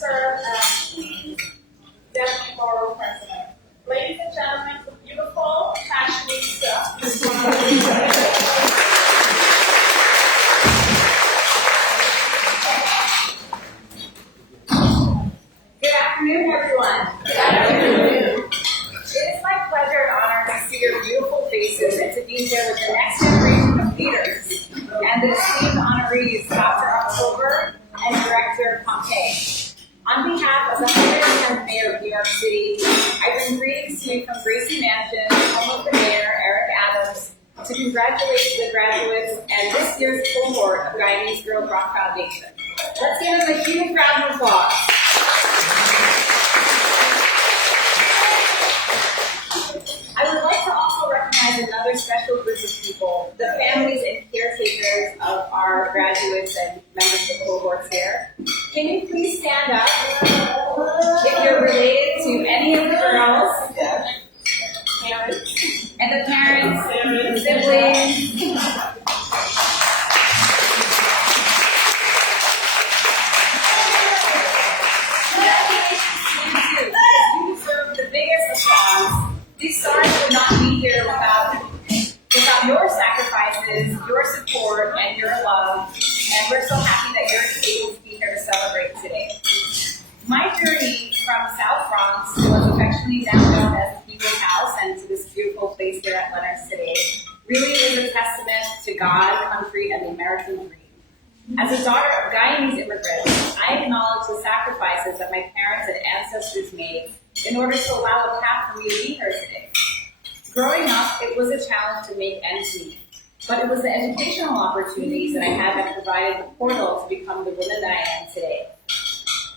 serve as Queen's Deputy Borough President. Ladies and gentlemen, the beautiful, fashionista. Good afternoon, everyone. Good afternoon. It is my pleasure and honor to see your beautiful faces and to be here with the next generation of leaders and the esteemed honorees, Dr. October and Director Pompey. On behalf of the 110th Mayor of New York City, I bring greetings to you from Gracie Mansion, home of the Mayor, Eric Adams, to congratulate the graduates and this year's cohort of Guyanese Girls Rock Foundation. Let's give them a huge round of applause. I would like to also recognize another special group of people, the families and caretakers of our graduates and members of the cohorts here. Can you please stand up if you're related to any of the girls? And the parents, siblings. You deserve the biggest applause. These stars would not be here without your sacrifices, your support, and your love. And we're so happy that you're able to be here to celebrate today. My journey from South Bronx to what's affectionately now known as the People's House and to this beautiful place here at Lenorads today really is a testament to God, country, and the American dream. As a daughter of Guyanese immigrants, I acknowledge the sacrifices that my parents and ancestors made in order to allow a path for me to be here today. Growing up, it was a challenge to make ends meet, but it was the educational opportunities that I had that provided the portal to become the woman that I am today.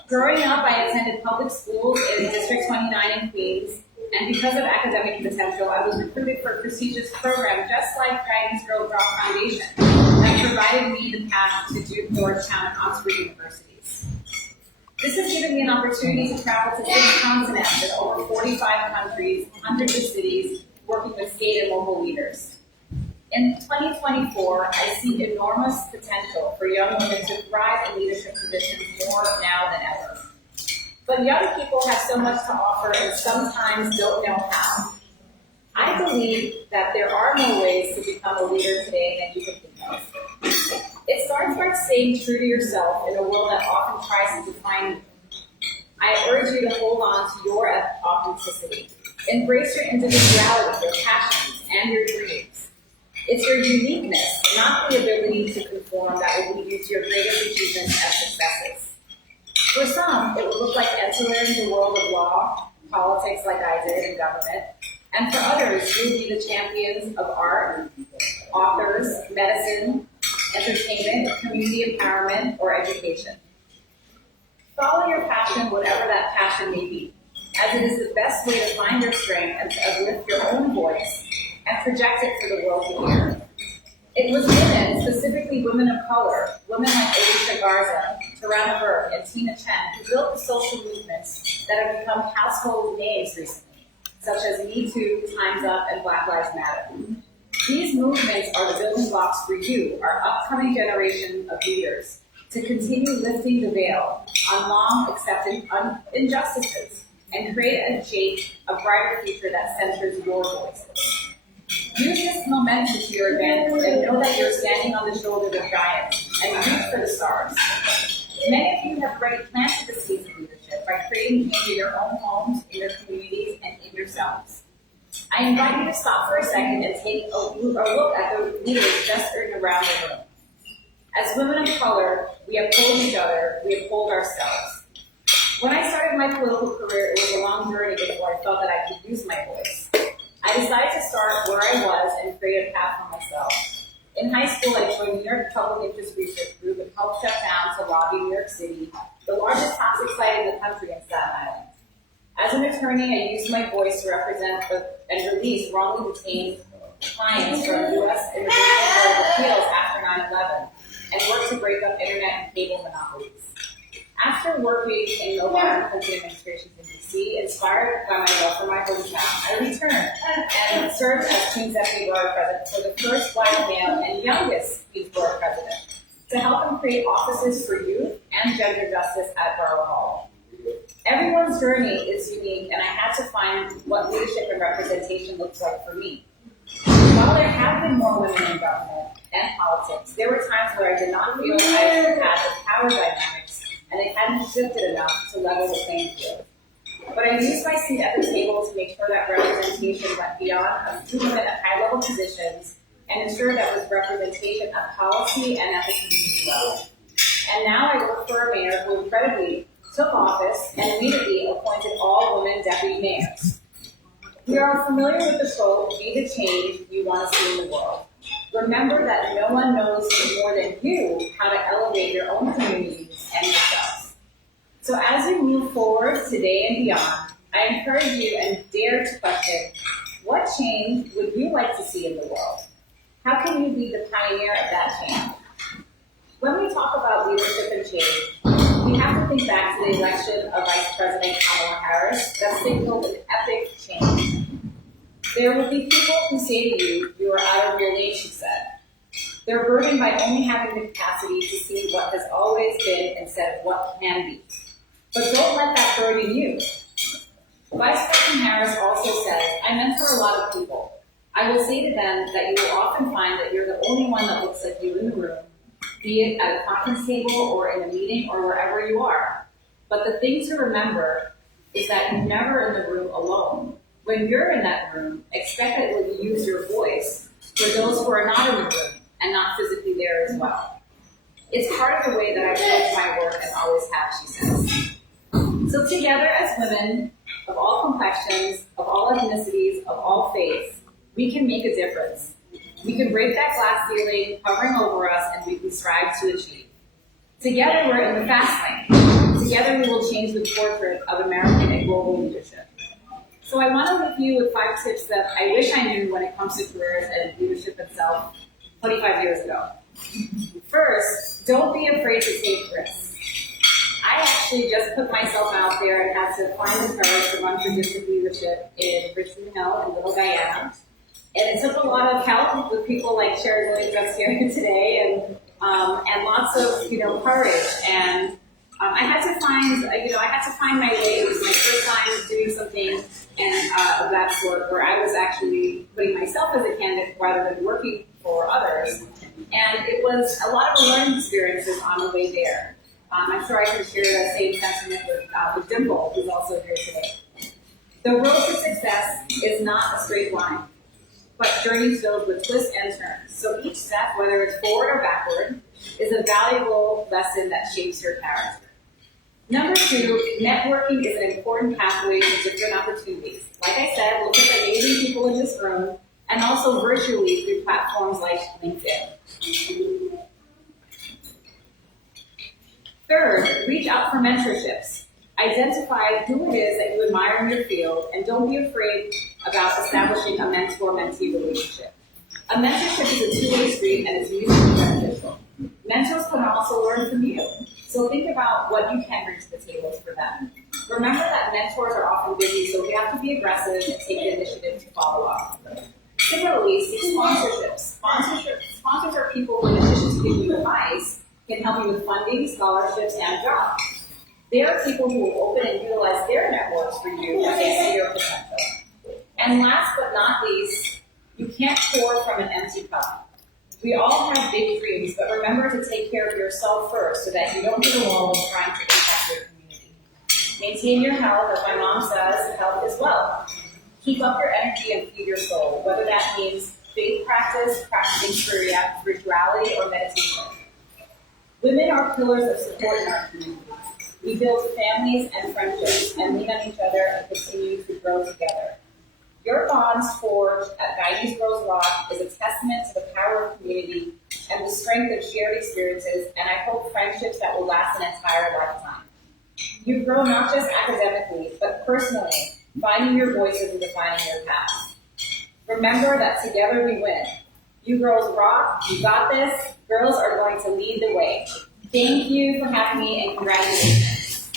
Growing up, I attended public schools in District 29 in Queens, and because of academic potential, I was recruited for a prestigious program just like Guyanese Girls Rock Foundation that provided me the path to Duke, Georgetown, and Oxford universities. This has given me an opportunity to travel to 6 continents and over 45 countries, hundreds of cities, working with state and local leaders. In 2024, I see enormous potential for young women to thrive in leadership positions more now than ever. But young people have so much to offer and sometimes don't know how. I believe that there are more ways to become a leader today than you can think of. It starts by staying true to yourself in a world that often tries to define you. I urge you to hold on to your authenticity. Embrace your individuality, your passions, and your dreams. It's your uniqueness, not the ability to conform, that will lead you to your greatest achievements and successes. For some, it will look like entering the world of law, politics like I did in government, and for others, you will be the champions of art, authors, medicine, entertainment, community empowerment, or education. Follow your passion, whatever that passion may be, as it is the best way to find your strength and to uplift your own voice and project it for the world to hear. It was women, specifically women of color, women like Alicia Garza, Tarana Burke, and Tina Chen, who built the social movements that have become household names recently, such as Me Too, Time's Up, and Black Lives Matter. These movements are the building blocks for you, our upcoming generation of leaders, to continue lifting the veil on long-accepted injustices and create and shape a brighter future that centers your voices. Use this momentum to your advantage and know that you're standing on the shoulders of giants and reach for the stars. Many of you have already planted the seeds of leadership by creating change in your own homes, in your communities, and in yourselves. I invite you to stop for a second and take a look at the leaders gesturing around the room. As women of color, we uphold each other, we uphold ourselves. When I started my political career, it was a long journey before I felt that I could use my voice. I decided to start where I was and create a path for myself. In high school, I joined New York Public Interest Research Group and helped shut down to lobby New York City, the largest toxic site in the country in Staten Island. As an attorney, I used my voice to represent and release wrongly detained clients from U.S. Immigration Court of Appeals after 9/11 and worked to break up internet and cable monopolies. After working in Obama Clinton administrations in D.C., inspired by my love for my hometown, I returned and served as Queens Deputy Borough President for the first Black male and youngest Queens Borough President to help them create offices for youth and gender justice at Borough Hall. Everyone's journey is unique, and I had to find what leadership and representation looks like for me. While there have been more women in government and politics, there were times where I did not feel I had the power dynamics and it hadn't shifted enough to level the playing field. But I used my seat at the table to make sure that representation went beyond a few women at high-level positions and ensure that was representation at policy and at the community level. And now I work for a mayor who incredibly took office and immediately appointed all women deputy mayors. We are familiar with the quote, "Be the change you want to see in the world." Remember that no one knows more than you how to elevate your own communities and yourselves. So as you move forward today and beyond, I encourage you and dare to question, what change would you like to see in the world? How can you be the pioneer of that change? When we talk about leadership and change, we have to think back to the election of Vice President Kamala Harris that signaled an epic change. There will be people who say to you, "You are out of your lane," she said. They're burdened by only having the capacity to see what has always been instead of what can be. But don't let that burden you. Vice President Harris also said, "I mentor a lot of people. I will say to them that you will often find that you're the only one that looks like you in the room, be it at a conference table or in a meeting or wherever you are. But the thing to remember is that you're never in the room alone. When you're in that room, expect that you will use your voice for those who are not in the room and not physically there as well." It's part of the way that I approach my work and always have, she says. So together as women of all complexions, of all ethnicities, of all faiths, we can make a difference. We can break that glass ceiling hovering over us, and we can strive to achieve. Together we're in the fast lane. Together we will change the portrait of American and global leadership. So I want to leave you with 5 tips that I wish I knew when it comes to careers and leadership itself 25 years ago. First, don't be afraid to take risks. I actually just put myself out there and had to find the courage to run for district leadership in Richmond Hill and Little Guyana. And it took a lot of help with people like Sherry Williams that's here today, and lots of courage. And I had to find my way. It was my first time doing something of that sort, where I was actually putting myself as a candidate rather than working for others. And it was a lot of learning experiences on the way there. I'm sure I can share that same sentiment with Dimple, who's also here today. The road to success is not a straight line, but journeys filled with twists and turns. So each step, whether it's forward or backward, is a valuable lesson that shapes your character. Number 2, networking is an important pathway to different opportunities. Like I said, look at the amazing people in this room, and also virtually through platforms like LinkedIn. Third, reach out for mentorships. Identify who it is that you admire in your field, and don't be afraid about establishing a mentor-mentee relationship. A mentorship is a two-way street, and it's mutually beneficial. Mentors can also learn from you, so think about what you can bring to the table for them. Remember that mentors are often busy, so we have to be aggressive and take the initiative to follow up. Similarly, seek sponsorships. Sponsors are people who, in addition to giving you advice, can help you with funding, scholarships, and jobs. They are people who will open and utilize their networks for you when they see your potential. And last but not least, you can't pour from an empty cup. We all have big dreams, but remember to take care of yourself first so that you don't hit a wall when trying to impact your community. Maintain your health, as my mom says, health is wealth. Keep up your energy and feed your soul, whether that means faith practice, practicing spirituality, or meditation. Women are pillars of support in our communities. We build families and friendships and lean on each other and continue to grow together. Your bonds forged at Guyanese Girls Rock is a testament to the power of community and the strength of shared experiences, and I hope friendships that will last an entire lifetime. You grow not just academically, but personally, finding your voices and defining your paths. Remember that together we win. You girls rock, you got this, girls are going to lead the way. Thank you for having me, and congratulations.